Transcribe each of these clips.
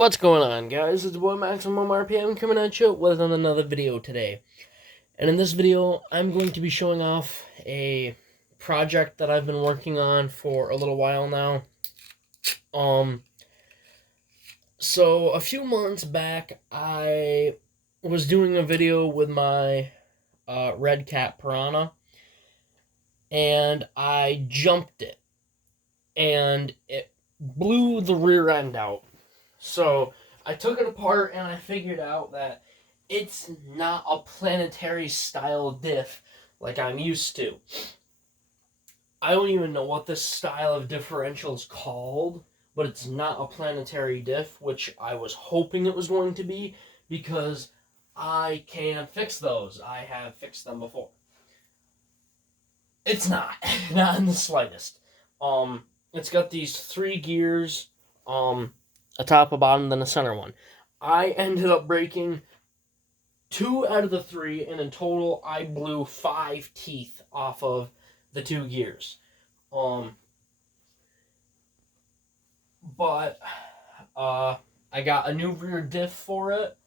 What's going on, guys? It's boy Maximum RPM coming at you with another video today. And in this video, I'm going to be showing off a project that I've been working on for a little while now. Um, so a few months back, I was doing a video with my Redcat piranha, and I jumped it, and it blew the rear end out. So I took it apart and I figured out that it's not a planetary style diff like I'm used to. I don't even know what this style of differential is called, but it's not a planetary diff, which I was hoping it was going to be because I can fix those. I have fixed them before. It's not, not in the slightest. It's got these three gears, a top, a bottom, then a center one. I ended up breaking two out of the three, and in total, I blew 5 teeth off of the two gears. But I got a new rear diff for it.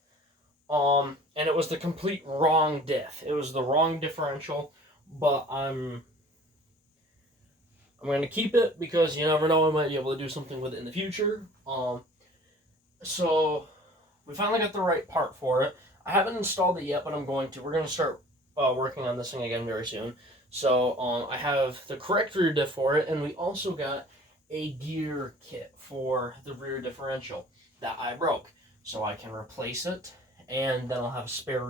And it was the complete wrong diff. It was the wrong differential, but I'm going to keep it because you never know, I might be able to do something with it in the future. So we finally got the right part for it. I haven't installed it yet, but I'm going to. We're going to start working on this thing again very soon. So I have the correct rear diff for it, and we also got a gear kit for the rear differential that I broke. So I can replace it, and then I'll have a spare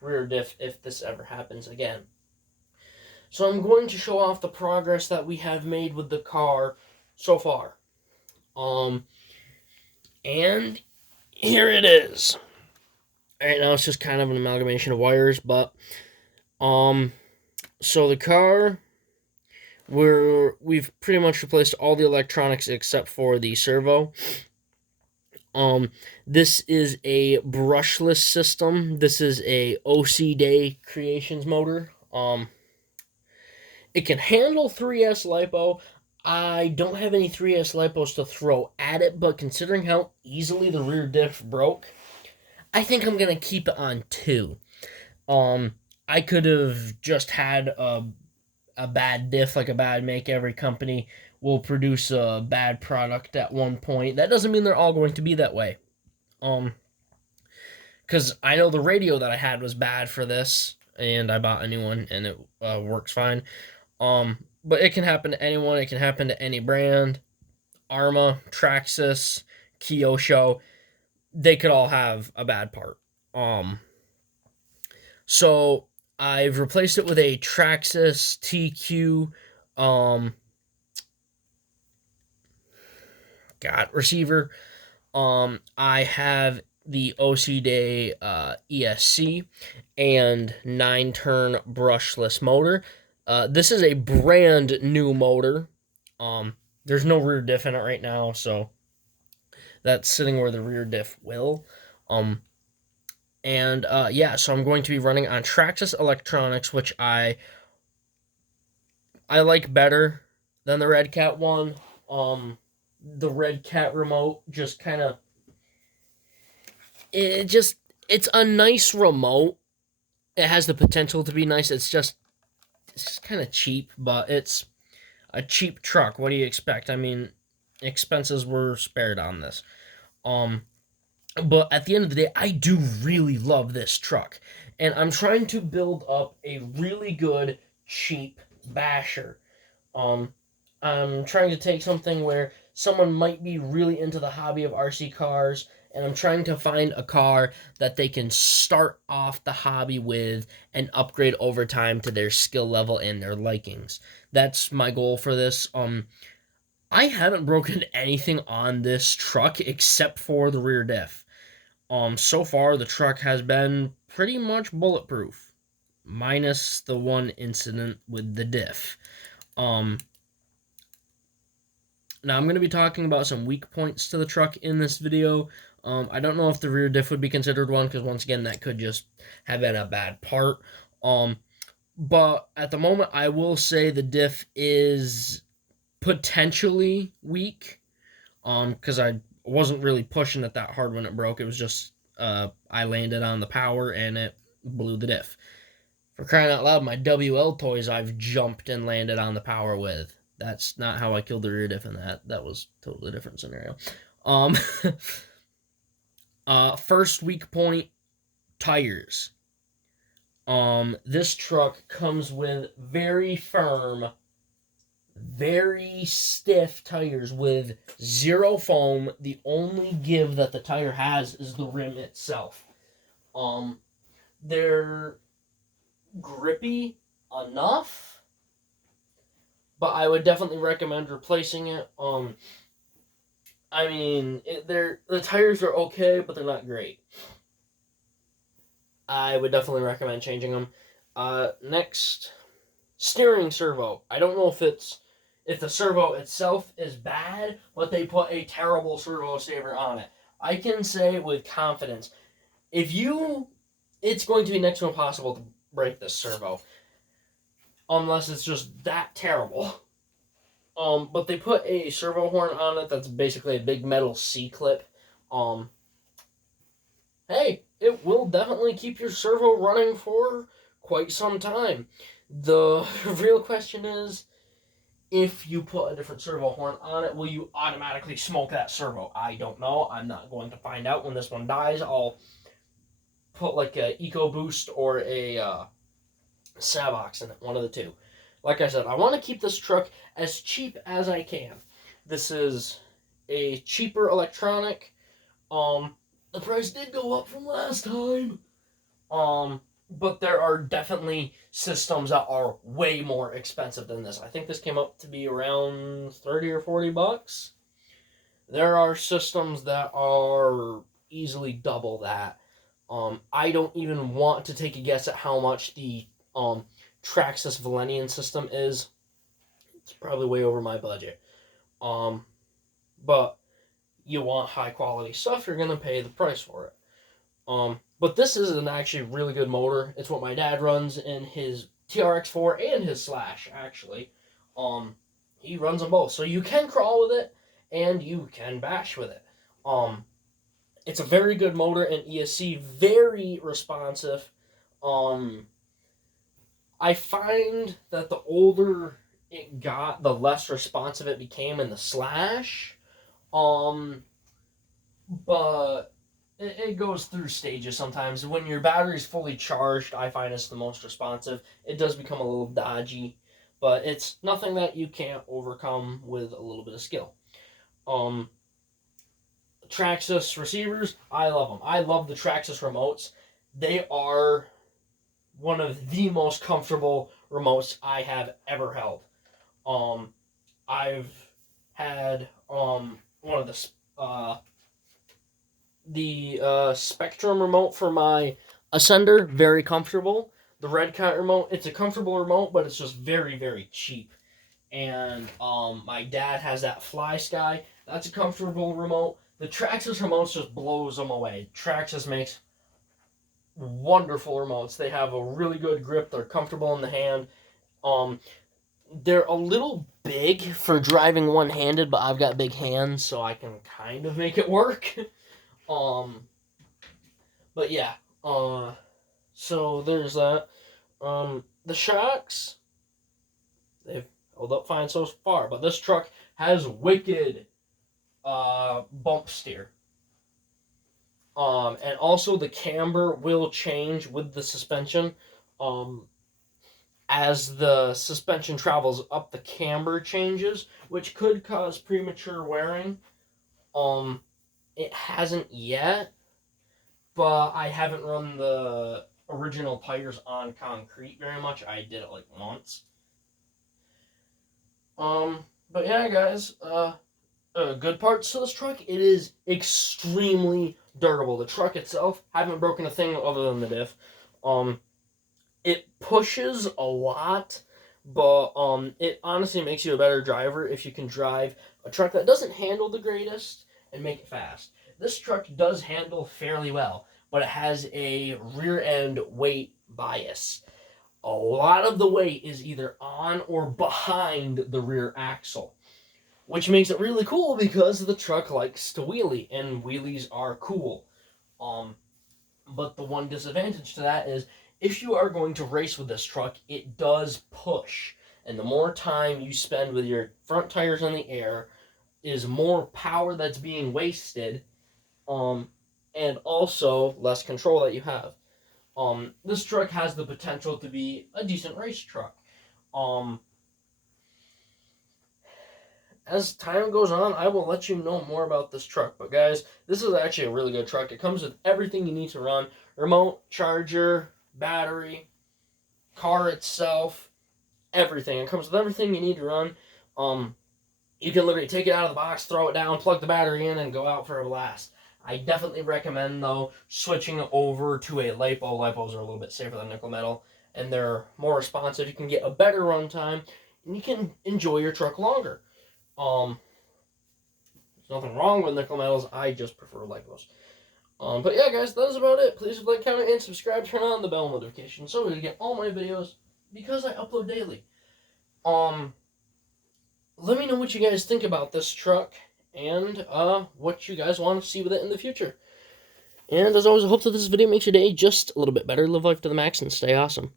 rear diff if this ever happens again. So I'm going to show off the progress that we have made with the car so far. And here it is. Right now it's just kind of an amalgamation of wires, but so the car, we've pretty much replaced all the electronics except for the servo. This is a brushless system. This is a OC Day Creations motor. It can handle 3S lipo. I don't have any 3S lipos to throw at it, but considering how easily the rear diff broke, I think I'm going to keep it on 2. I could have just had a bad diff, like a bad make. Every company will produce a bad product at one point. That doesn't mean they're all going to be that way. Because I know the radio that I had was bad for this, and I bought a new one, and it works fine. But it can happen to anyone. It can happen to any brand. Arma, Traxxas, Kyosho, they could all have a bad part. So I've replaced it with a Traxxas TQ receiver. I have the OC Day ESC and 9-turn brushless motor. This is a brand new motor. There's no rear diff in it right now, so that's sitting where the rear diff will. Yeah, so I'm going to be running on Traxxas electronics, which I like better than the Redcat one. The Redcat remote just kind of, it's a nice remote. It has the potential to be nice. It's just kind of cheap, but it's a cheap truck. What do you expect? I mean, expenses were spared on this. But at the end of the day, I do really love this truck. And I'm trying to build up a really good, cheap basher. I'm trying to take something where someone might be really into the hobby of RC cars, and I'm trying to find a car that they can start off the hobby with and upgrade over time to their skill level and their likings. That's my goal for this. I haven't broken anything on this truck except for the rear diff. So far the truck has been pretty much bulletproof, minus the one incident with the diff. Now I'm going to be talking about some weak points to the truck in this video. I don't know if the rear diff would be considered one, because once again, that could just have been a bad part. But at the moment, I will say the diff is potentially weak, because I wasn't really pushing it that hard when it broke. It was just I landed on the power and it blew the diff. For crying out loud, my WL toys I've jumped and landed on the power with. That's not how I killed the rear diff in that. That was a totally different scenario. Um, first weak point, tires. This truck comes with very firm, very stiff tires with zero foam. The only give that the tire has is the rim itself. They're grippy enough, but I would definitely recommend replacing it. I mean, the tires are okay, but they're not great. I would definitely recommend changing them. Next, steering servo. I don't know if the servo itself is bad, but they put a terrible servo saver on it. I can say with confidence, it's going to be next to impossible to break this servo, unless it's just that terrible. But they put a servo horn on it that's basically a big metal C-clip. Hey, it will definitely keep your servo running for quite some time. The real question is, if you put a different servo horn on it, will you automatically smoke that servo? I don't know. I'm not going to find out. When this one dies, I'll put like a EcoBoost or a Savox in it, one of the two. Like I said, I want to keep this truck as cheap as I can. This is a cheaper electronic. The price did go up from last time. But there are definitely systems that are way more expensive than this. I think this came up to be around 30 or 40 bucks. There are systems that are easily double that. I don't even want to take a guess at how much the Traxxas Valenian system is. It's probably way over my budget. But you want high quality stuff, you're gonna pay the price for it. But this is an actually really good motor. It's what my dad runs in his TRX4 and his Slash, actually. He runs them both. So you can crawl with it, and you can bash with it. It's a very good motor and ESC, very responsive. I find that the older it got, the less responsive it became in the Slash. But it goes through stages sometimes. When your battery's fully charged, I find it's the most responsive. It does become a little dodgy, but it's nothing that you can't overcome with a little bit of skill. Traxxas receivers, I love them. I love the Traxxas remotes. They are one of the most comfortable remotes I have ever held. I've had one of the Spectrum remote for my Ascender, very comfortable. The Redcat remote, it's a comfortable remote, but it's just very, very cheap. And my dad has that Fly Sky. That's a comfortable remote. The Traxxas remotes just blows them away. Traxxas makes wonderful remotes. They have a really good grip. They're comfortable in the hand. They're a little big for driving one-handed, but I've got big hands, so I can kind of make it work. But yeah, so there's that. The shocks, they've held up fine so far, but this truck has wicked, bump steer. And also the camber will change with the suspension. As the suspension travels up, the camber changes, which could cause premature wearing. It hasn't yet, but I haven't run the original tires on concrete very much. I did it like once. But yeah, guys, good parts to this truck. It is extremely durable. The truck itself, haven't broken a thing other than the diff. It pushes a lot, but it honestly makes you a better driver if you can drive a truck that doesn't handle the greatest and make it fast. This truck does handle fairly well, but it has a rear end weight bias. A lot of the weight is either on or behind the rear axle. which makes it really cool because the truck likes to wheelie, and wheelies are cool. Um, but the one disadvantage to that is if you are going to race with this truck, it does push. And the more time you spend with your front tires in the air is more power that's being wasted, um, and also less control that you have. This truck has the potential to be a decent race truck. Um, as time goes on, I will let you know more about this truck. But guys, this is actually a really good truck. It comes with everything you need to run: remote, charger, battery, car itself, everything. It comes with everything you need to run. Um, you can literally take it out of the box, throw it down, plug the battery in, and go out for a blast. I definitely recommend, though, switching over to a LiPo. LiPos are a little bit safer than nickel metal, and they're more responsive. You can get a better run time, and you can enjoy your truck longer. Um, there's nothing wrong with nickel metals. I just prefer LiPos. But yeah, guys, that is about it. Please like, comment, and subscribe. Turn on the bell notification so you get all my videos because I upload daily. Um, let me know what you guys think about this truck and what you guys want to see with it in the future. And as always, I hope that this video makes your day just a little bit better. Live life to the max and stay awesome.